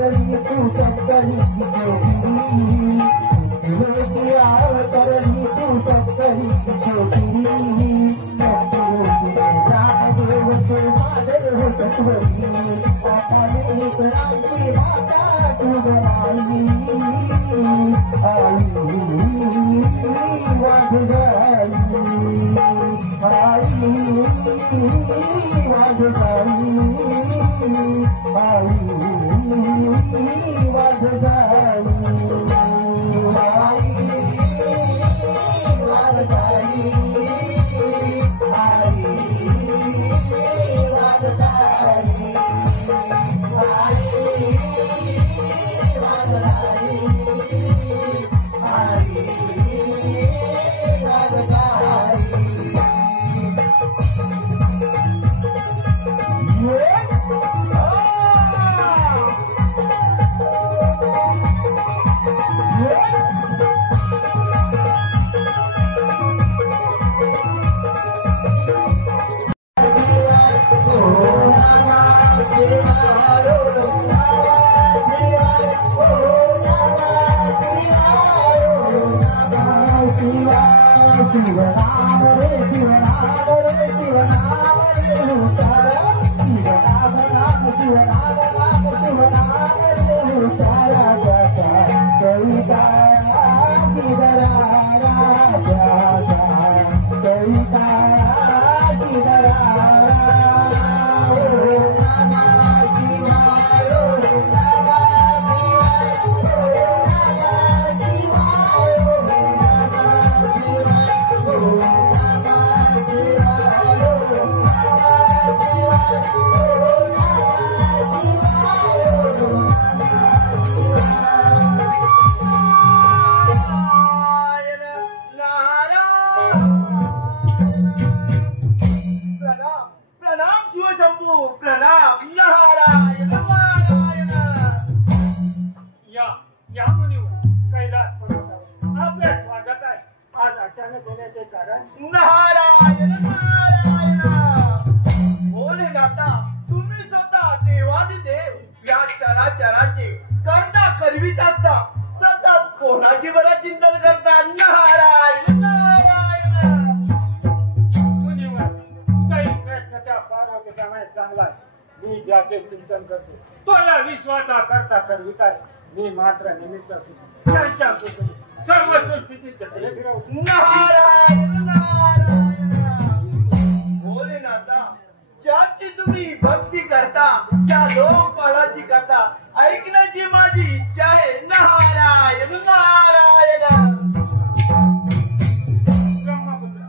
करली तू सबकरी जोगिरी रोटियाल करली तू सबकरी जोगिरी राम देव के मादर हो सतवरी पापाने राम की माता तू बनाई आई वाघगाई चिंतन करतो तो या विश्वाचा करता करविता मी मात्र निमित्त त्यांच्या सर्व सृष्टीची चक्रे फिरवतो नारायण भोलेनाथा ज्याची तुम्ही भक्ती करता त्या लोकपालाची कथा ऐकण्याची माझी इच्छा आहे नारायण नारायण ब्रह्मपुत्र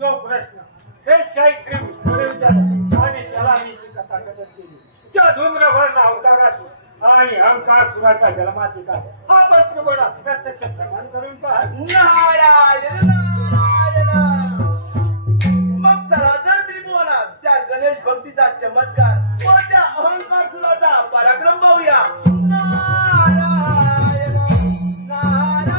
जो प्रश्न हे शास्त्री विष्णूने विचारला आणि त्याला मी कथा कथन केली त्या धूम्रवर्ण अवतारातून आणि अहंकार सुराच्या जन्माची कथा आपण प्रबळ प्रत्यक्ष प्रमाण करून पहा नारायण नारायण मग चला जर मी बोला त्या गणेश भक्तीचा चमत्कार व त्या अहंकार सुराचा पराक्रम पाहूया नारायण नारायण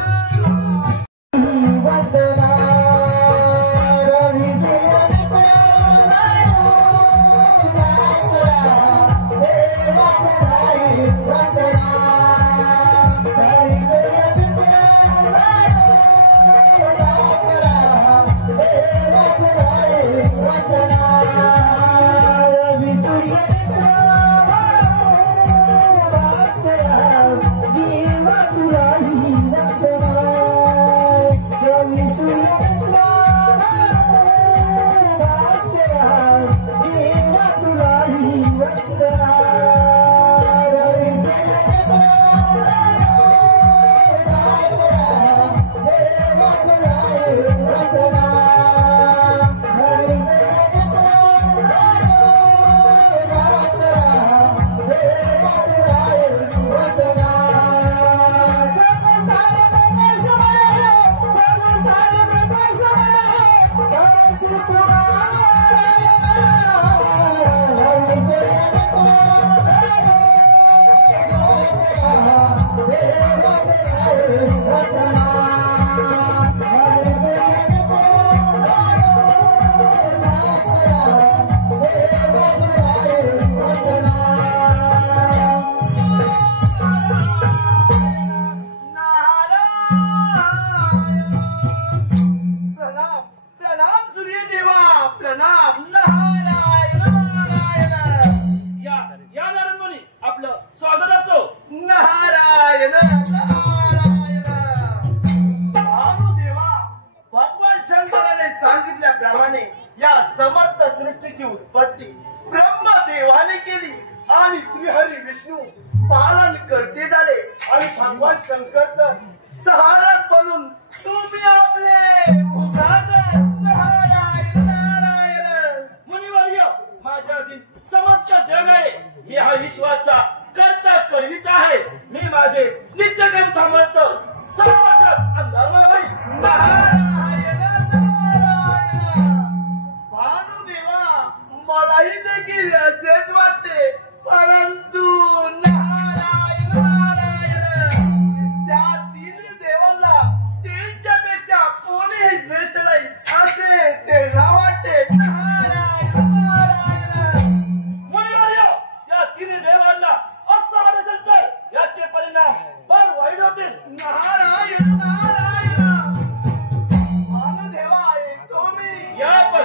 आपलं नाम नारायण नारायण. या नारायण आपलं स्वागत असो. नारायण नारायण. देवा भगवान शंकराने सांगितल्याप्रमाणे या समर्थ सृष्टीची उत्पत्ती ब्रह्मदेवाने केली आणि श्रीहरी विष्णू पालन करते झाले आणि भगवान शंकर सहारा बनून तुम्ही आपले नारायण नारायण. मुनिवर्य माझ्या समस्त जग आहे. मी हा विश्वाचा करता करविता आहे. मी माझे नित्यकर्म थांबवतो. सर्वच अंधारमय नारायण नारायण. भानुदेवा मलाही देखील असेच वाटते, परंतु नारायण नारायण. त्या तीन देवांना त्यांच्यापेक्षा कोणीही श्रेष्ठ नाही असे त्यांना वाटते. नारायण नारायण. मुनिवर्य या तिन्ही देवांना असं असेल तर याचे परिणाम फार वाईट होतील. नारायण नारायण. भानुदेवा येतो मी. या पण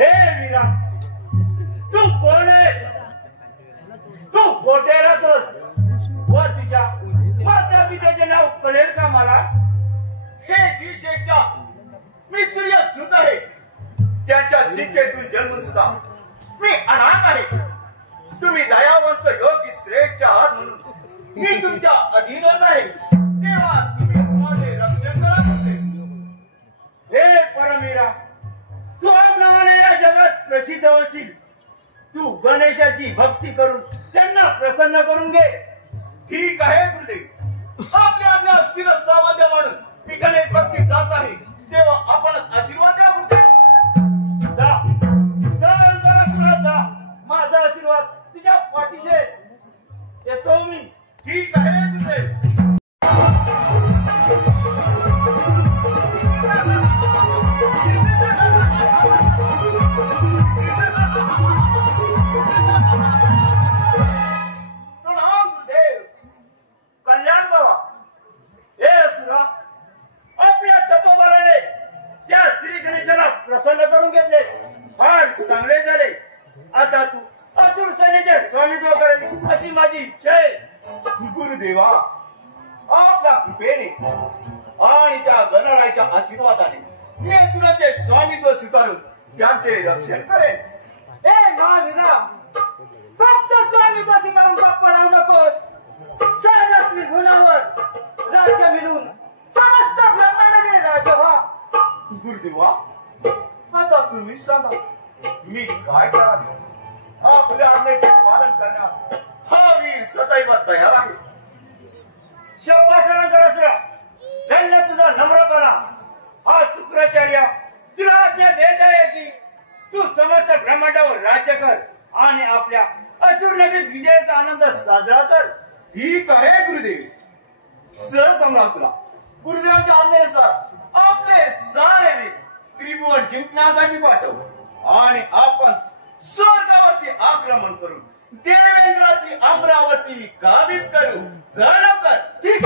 हे मीरा, तू कोण आहेस? तू कोठे राहतोस? व तुझ्या माता पित्याचे नाव कळेल का मला? हे जी शेखा मी सूर्य सुत आहे. त्याच्या शिकेतून जन्मून सुद्धा मी अनाथ आहे. तुम्ही दयावंत योगी श्रेष्ठ आहात म्हणून मी तुमच्या अधीनच आहे. तेव्हा तुम्ही माझे रक्षण करत होते. हे परमीरा, तू आपल्याप्रमाणे या जगात प्रसिद्ध होशील. तू गणेशाची भक्ती करून त्यांना प्रसन्न करून घे. ठीक आहे गुरुदेव. आपल्या आज्ञा शिरस सामान्य म्हणून मी गणेश भक्ती जात आहे. तेव्हा आपण आशीर्वाद द्या गुरुदेव. जा जा अंतरासुरात जा. माझा आशीर्वाद तुझ्या पाठीशी आहे. येतो मी. ठीक आहे गुरुदेव. कल्याण बाबा. हे असुरा, आपल्या तपोबलाने त्या श्री गणेशाला प्रसन्न करून घेतले. फार चांगले झाले. आता तू असुर सेनेचे स्वामित्व करेल अशी माझी इच्छा आहे. गुरुदेवा आपल्या कृपेने आणि त्या गणरायाच्या आशीर्वादाने मी असुराचे स्वामित्व स्वीकारून त्यांचे रक्षण करेन. हे महावीरा, फक्त स्वामित्व स्वीकारून गप्प राहू नकोस. साऱ्या त्रिभुवनावर राज्य मिळून समस्त ब्रह्मांडाचे राजा व्हा. गुरुदेवा आता तुम्ही सांगा मी काय करावे. आपल्या आज्ञेचे पालन करण्यास हा वीर सदैव तयार आहे. शब्बासना असुरा, धन्य तुझा नम्रपणा. हा शुक्राचार्य तुला आज्ञा देत आहे की तू समस्त ब्रह्मांडावर राज्य कर आणि आपल्या असुर नगरीत विजयाचा आनंद साजरा कर. ठीक आहे गुरुदेव. सर कमलासुरा, गुरुदेवांच्या आज्ञेनुसार आपले सारे वीर त्रिभुवन जिंकण्यासाठी पाठवू आणि आपण स्वर्गावरती आक्रमण करून देवेंद्राची अमरावती काबीज करू. चल लवकर. ठीक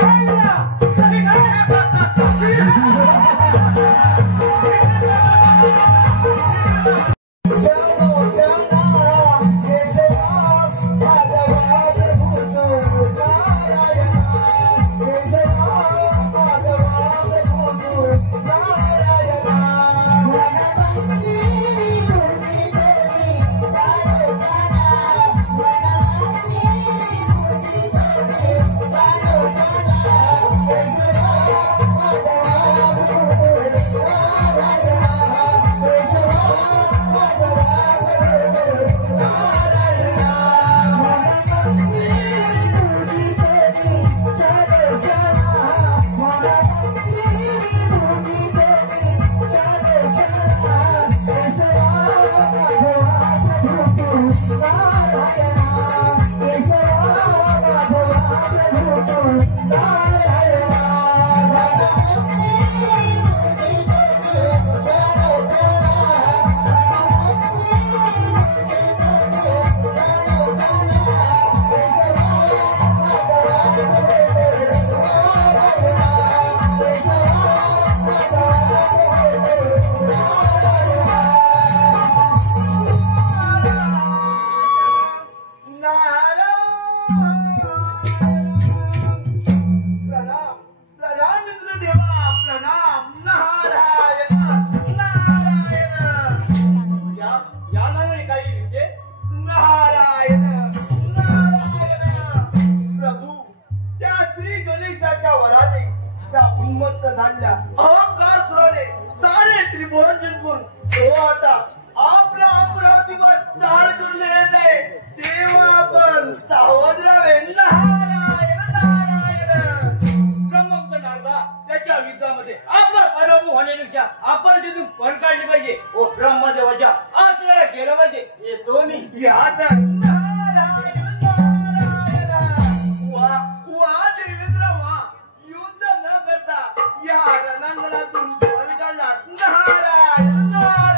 Bye. म्हणजे नारायण नारायण. प्रभू, त्या श्री गणेशाच्या वराने त्या उन्मत्त झालेल्या अहंकार सुराने सारे त्रिभुवन जिंकून तो आता आपल्या अमरावतीवर चाल करून येत आहे. तेव्हा आपण सावध राहावे. नारायण नारायण. ब्रह्मपुत्र नारदा त्याच्या युद्धामध्ये आपला पराभव होण्यापेक्षा आपण तिथून पण काढली पाहिजे व ब्रह्मदेवाच्या आश्रयाला गेलं पाहिजे. येतो मी. यात नारायण नारायण. वा देवेंद्र वा. युद्ध न करता या रणांगणातून पळ काढला. नारायण नारायण.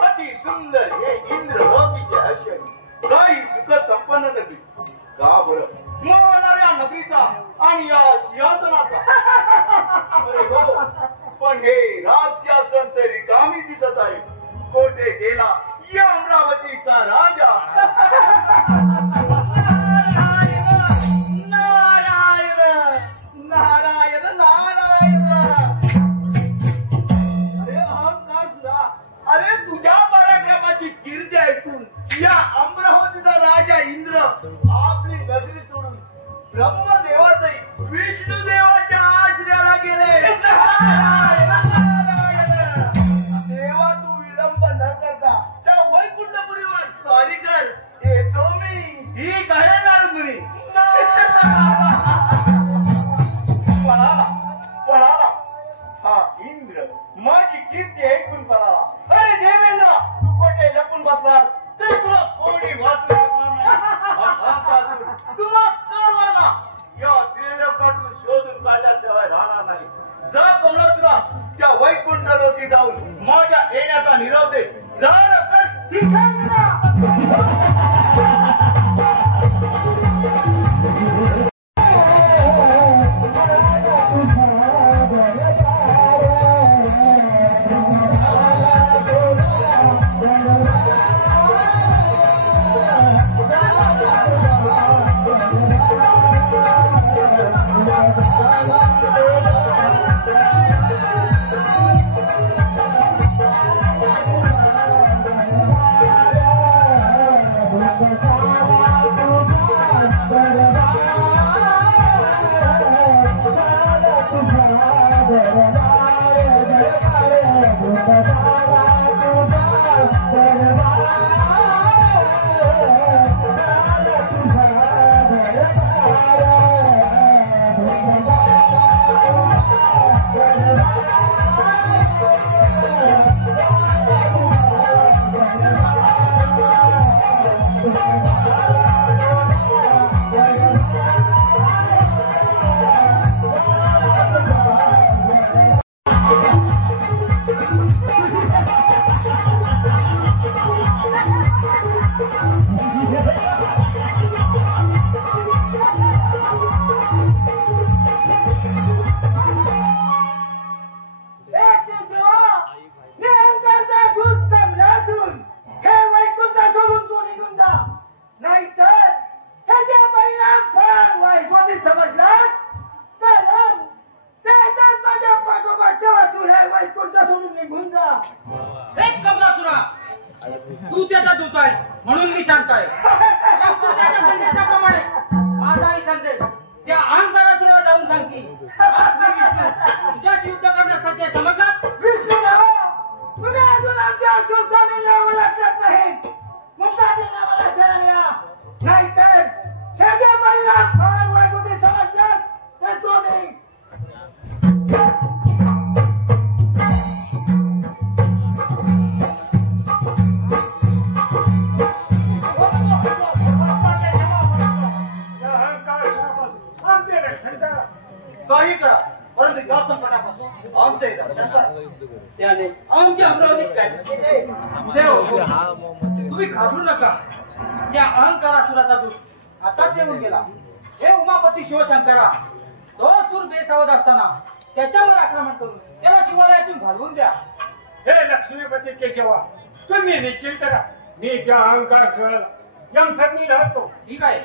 अति सुंदर हे इंद्रलोकीचे आश्चर्य. काही सुख संपन्न नगरी. का बरं मोहणाऱ्या नगरीचा आणि या सिंहासनाचा. अरे हो, पण हे राजसिंहासन तर रिकामी दिसत आहे. कोठे गेला या अमरावतीचा राजा. नारायण नारायण नारायण नारायण. अरे तुझ्या पराक्रमाची कीर्ती ऐकून या अमरावतीचा राजा इंद्र आपली नगरी सोडून ब्रह्मदेवाचे विष्णुदेवाच्या आश्रयाला गेले. तेव्हा तू विलंब न करता त्या वैकुंठपुरीवर स्वारी कर. येतो मी. ही काय नारगुणी. पळाला पळाला. हा इंद्र माझी कीर्ती ऐकून पळाला. अरे देवेंद्र, तू कोठे लपून बसलास तर तुला कोणी वाचू शकणार नाही. तुम्हा सर्वांना या त्रिलोकातून शोधून काढल्याशिवाय राहणार नाही. जा कोणासुरा त्या वैकुंठ लोकी जाऊन माझ्या येण्याचा निरोप दे. जा लवकर. ठीक आहे ना. तू त्याचा दूत आहेस म्हणून मी शांत आहे. त्याच्या संदेशाप्रमाणे माझाही संदेश त्या अहंकारासुराला जाऊन सांगते. तुझ्याशी युद्ध करण्यासाठी समजलास? विष्णुदेव, तुम्ही अजून आमच्या असून यावं लागत नाही. मुद्दा देण्या मला शरण या. नाहीतर त्याचे परिणाम फार वाईट होते. समजलास तर तो नाही. काही करा परंतु या संकटापासून आमचे रक्षण करा. त्याने आमची अमरावती काय देव, तुम्ही घाबरू नका. त्या अहंकारासुराचा दूत आताच येऊन गेला. हे उमापती शिवशंकरा, तो सूर बेसावध असताना त्याच्यावर आक्रमण करून त्याला शिवालयातून घालवून द्या. हे लक्ष्मीपती केशवा, तुम्ही निश्चिंत राहा. मी त्या अहंकार खेळला यमसर मी राहतो. ठीक आहे.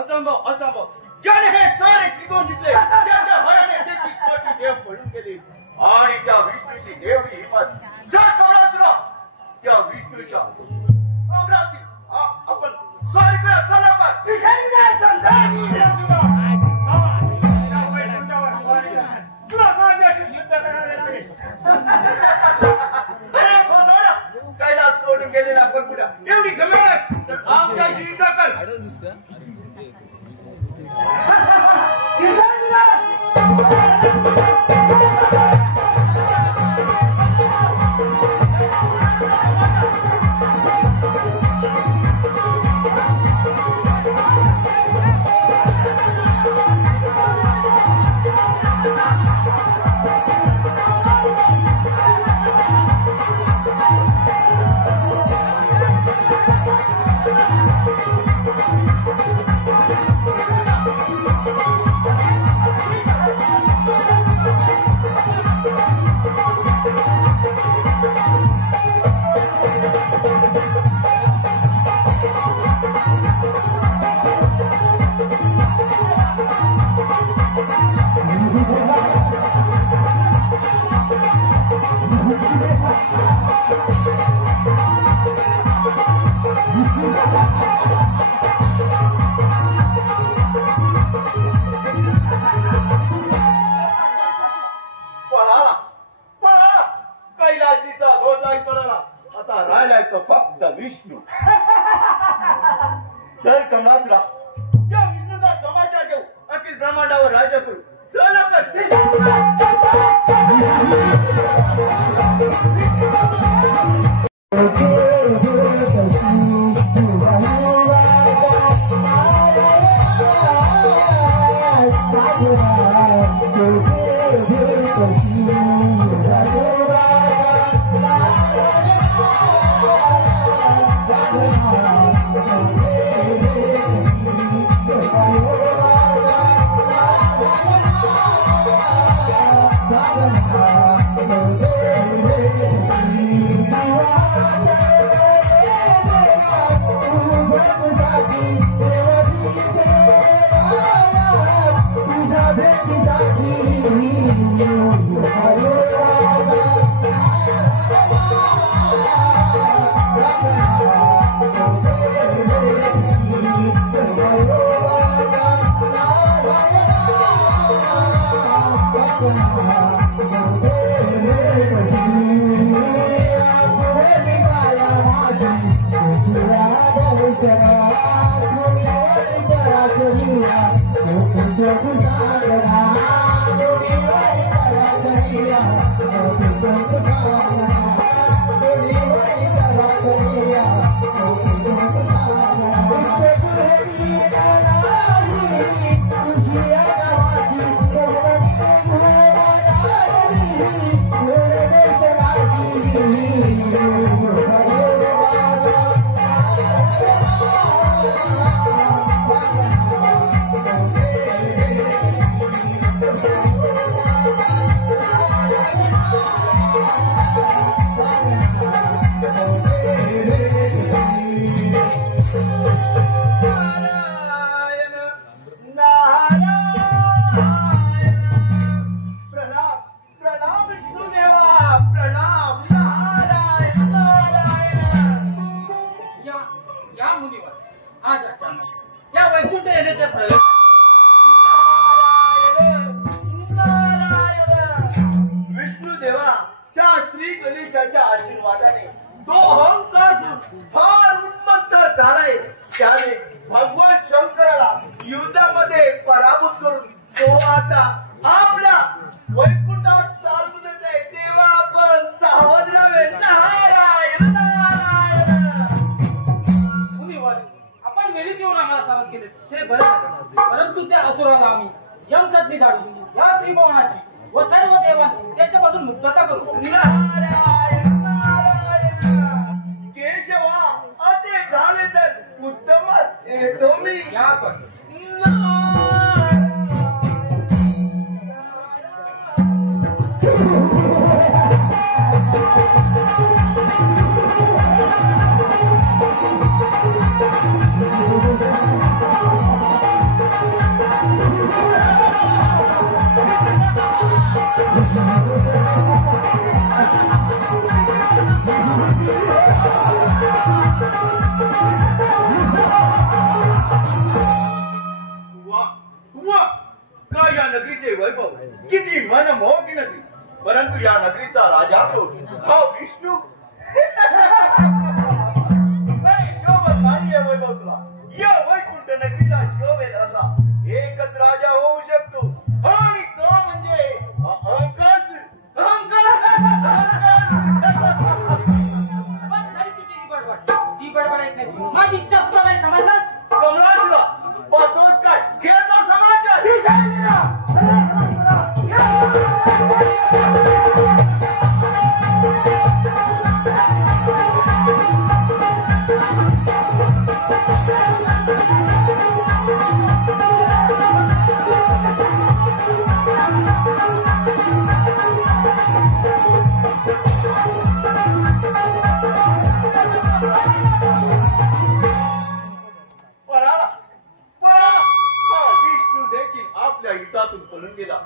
असंभव असंभव. ज्याने हे सारे त्रिकोण जिंकले, त्याच्या हराने 33 कोटी देव पळून गेले. आणि त्या विष्णूची एवढी हिंमत. जर कमलासुरा त्या विष्णूच्या अमरावती आपण स्वर्गात चला का? अरे घोसाळा, कैलास सोडून गेलेला परपुडा एवढी गमेल तर आमच्याशी युद्ध कर. कैलाशीचा घोसाई पळाला. आता राहिलाय तो फक्त विष्णू. चल कमलासुरा, त्या विष्णूचा समाचार घेऊ. अखिल ब्रह्मांडावर राज्य करू. चल आशीर्वादाने तो अहंकार फार उन्मत्त झालाय. त्याने भगवान शंकराला युद्धामध्ये पराभूत करून तो आता आपल्या वैकुंठात चालून येत आहे. तेव्हा आपण सावध राहावे. नारायण नारायण. येऊन आम्हाला सावध केले ते बरे झाले. परंतु त्या असुराला आम्ही यमसदनी धाडू या त्रिभुवनाची व सर्व देवांची त्याच्यापासून मुक्तता करू. नारायण नारायण केशवा असे झाले तर उत्तमच येतो मी. या पण काय या नगरीचे वैभव, किती मनमोहकी नगरी. परंतु या नगरीचा राजा तो हा विष्णू. शोभत नाही आहे वैभव तुला. या वैकुंठ नगरीला शोभेल असा एकच राजा होऊ शकतो आणि तो म्हणजे अहंकासुर. पण झाली तुझी ही बडबड. ती बडबड ऐकण्याची माझी इच्छा सुद्धा नाही समजलास. कमलासुरा पाहतोस काय खेळतो समाज. ठीक आहे मीरा. हा विष्णू देखील आपल्या हितातून पळून गेला.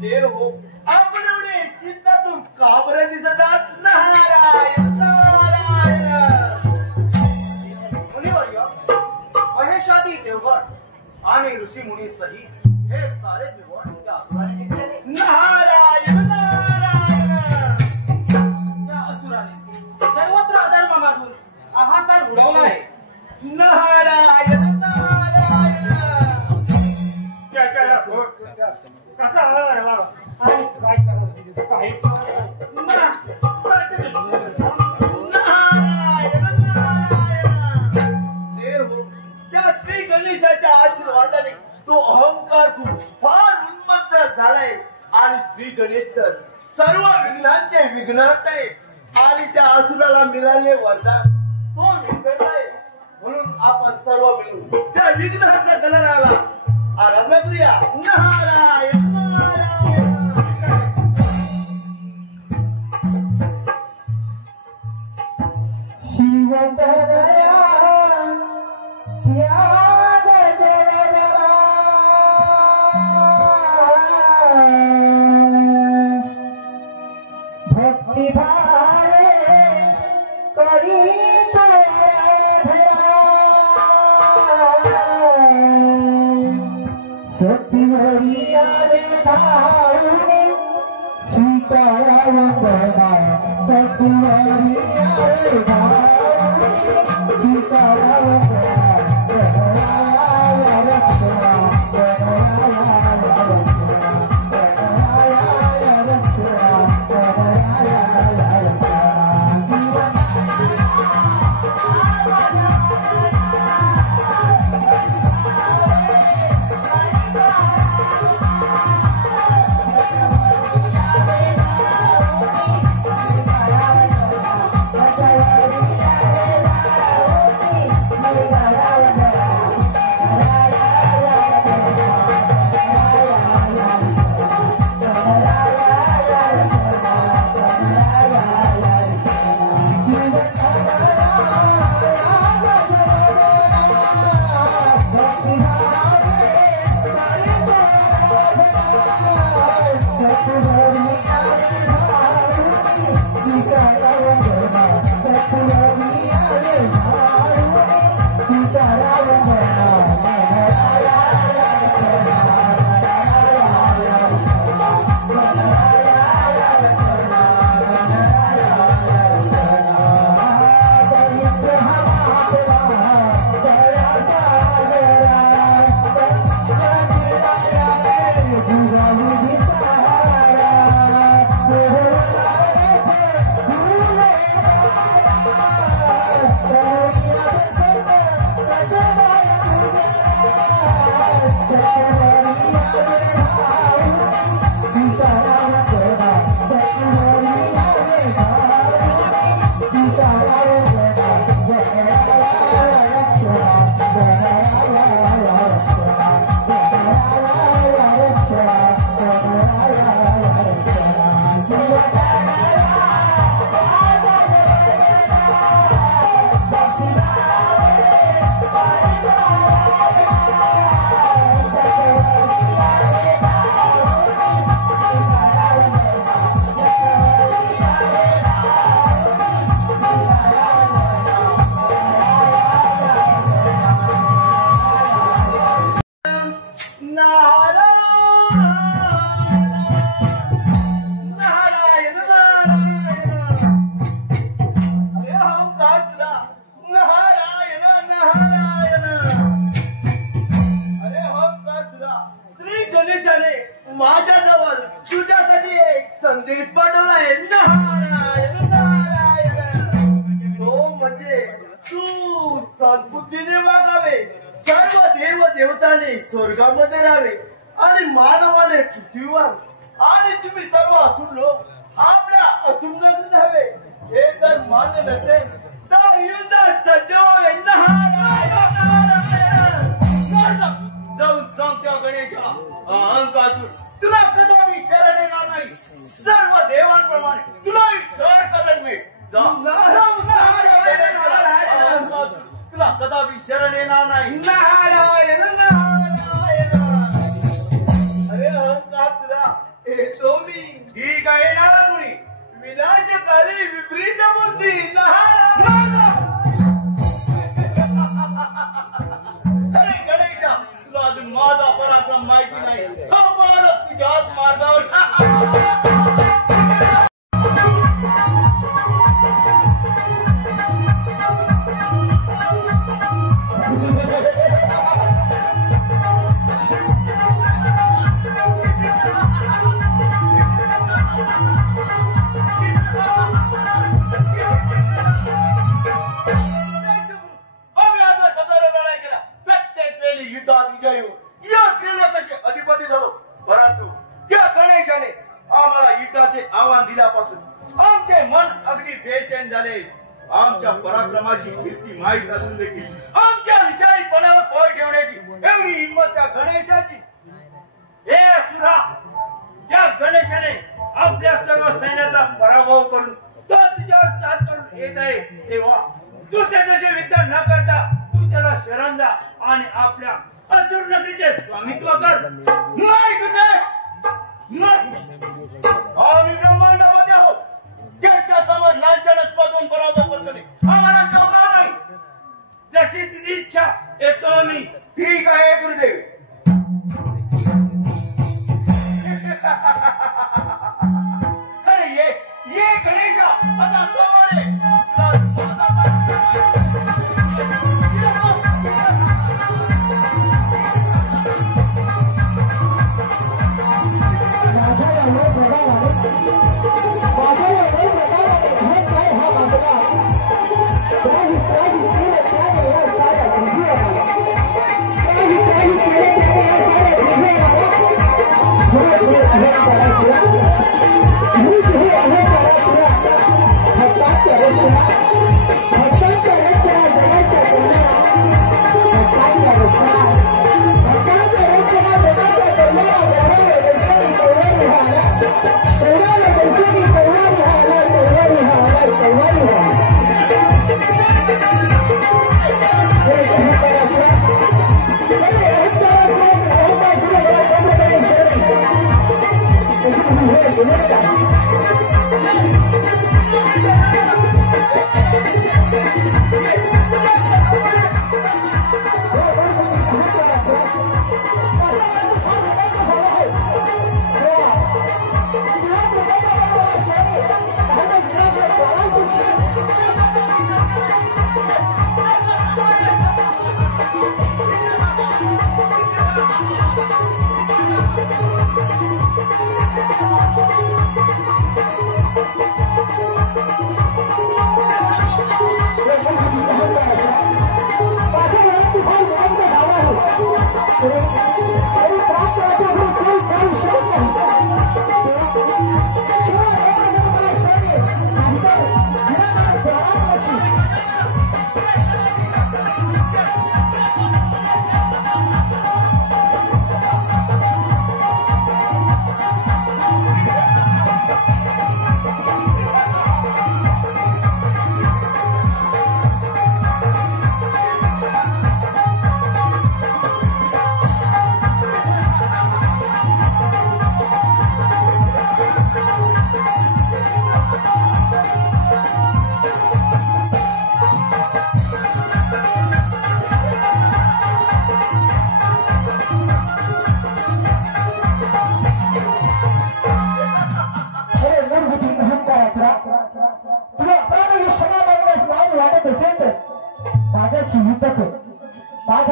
देव हो, आपण एवढे चिंतातून का बरं दिसतात. नारायण नारायण. मुनिवर्य, महेशादी देवगण आणि ऋषी मुनी सहित हे सारे देवगण त्या असुराने जिंकलेले. नारायण नारायण. त्या असुराने सर्वत्र अधर्म माजून हाहाकार उडवला आहे. नारायण नारायण. त्याच्याला कसा आला आणि काय करायचं काही देव, त्या श्री गणेशाच्या आशीर्वादाने तो अहंकार फार उन्मत्त झालाय आणि श्री गणेश तर सर्व विघ्नांचे विघ्नहर्ता आहे आणि त्या असुराला मिळाले वरदान तो विसरलाय. म्हणून आपण सर्व मिळून त्या विघ्नहर्ता गणरायाला आराधना करूया. नारायण नारायण. भक्ति भारे करी सती हरिया रे धावणे स्वीकारा वंदना. सती हरिया रे धावणे स्वीकारा वंदना. माझ्याजवळ तुझ्यासाठी एक संदेश पाठवलाय. नारायण नारायण. तो म्हणजे तू सद्बुद्धीने वागावे, सर्व देव देवताने स्वर्गामध्ये राहावे आणि मानवाने पृथ्वीवर, आणि तुम्ही सर्व असून लोक आपल्या असूनच नव्हे. हे जर मान्य नसेल तर युद्धात सज्ज होय. नारायण नारायण. जाऊन सांग त्या गणेशा अहंकासूर तुला कदापि शरण येणार नाही. सर्व देवांप्रमाणे तुलाही शरण मिळेल. तुला कदापि शरण येणार नाही. नारायण नारायण. अरे अहंकासुरा, येतो मी. ठीक आहे येणार तुम्ही. विनाशकारी विपरीत बुद्धी. अरे गणेशा, तुला अजून माझा पराक्रम माहिती नाही. हा भारत तुझ्याच मार्गावर. युद्धात विजयी होऊन या त्रिलोकाचे अधिपती झालो. परंतु त्या गणेशाने आम्हाला युद्धाचे आव्हान दिल्यापासून आमचे मन अगदी बेचैन झाले. आमच्या पराक्रमाची कीर्ती माहीत असून देखील आमच्या विषयीपणावर पाय ठेवण्याची एवढी हिंमत त्या गणेशाची. हे असुरा, त्या गणेशाने आपल्या सर्व सैन्याचा पराभव करून तो तुझ्यावर चाल करून येत आहे, तेव्हा तू त्याच्याशी युद्ध न करता तू त्याला शरण जा आणि आपल्या असुर नगरीचे स्वामित्व कर. नाही कुठे आम्ही ब्रह्मांडामध्ये आहोत. त्यांच्या समोर लांछनास्पद पराभव पत्करणे आम्हाला शोभणार नाही. जशी तुझी इच्छा येतो मी. ठीक आहे गुरुदेव. अरे ये गणेशा असा समोर ये.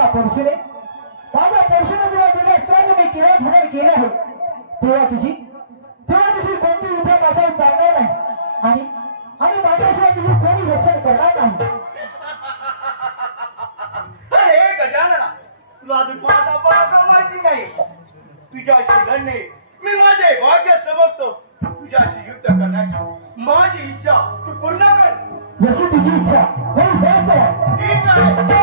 माझ्या परशुने तुला दिले असताना मी केव्हा झाले केले आहे तेव्हा तुझी कोणती युद्ध माझ्यावर चालणार नाही आणि माझ्याशिवाय तुझी कोणी रक्षण करणार नाही. अरे गजानना, तुला अजून माझा बाळा माहिती नाही. तुझ्याशी लढणे मी माझे भाग्य समजतो. तुझ्याशी युद्ध करण्याची माझी इच्छा तू पूर्ण कर. जशी तुझी इच्छा होईल बेस्ट आहे. ठीक आहे.